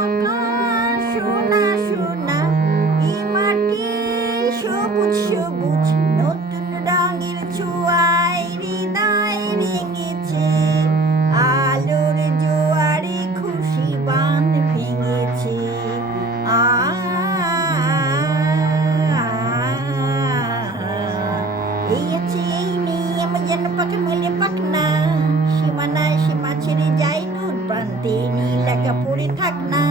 আকাশ সোনা সোনা, এই মাটি সবুজ সবুজ, নতুন রঙের ছোঁয়ায় হৃদয় রেঙেছে, আলোর জোয়ারে খুশি বান ভেঙেছে। আ এই আছে এই নেই, আমার যেন পাখি মেলে পাক না, সীমানায় সীমা ছেড়ে যাই দূর প্রান্তে, নীল একা পড়ে থাক না।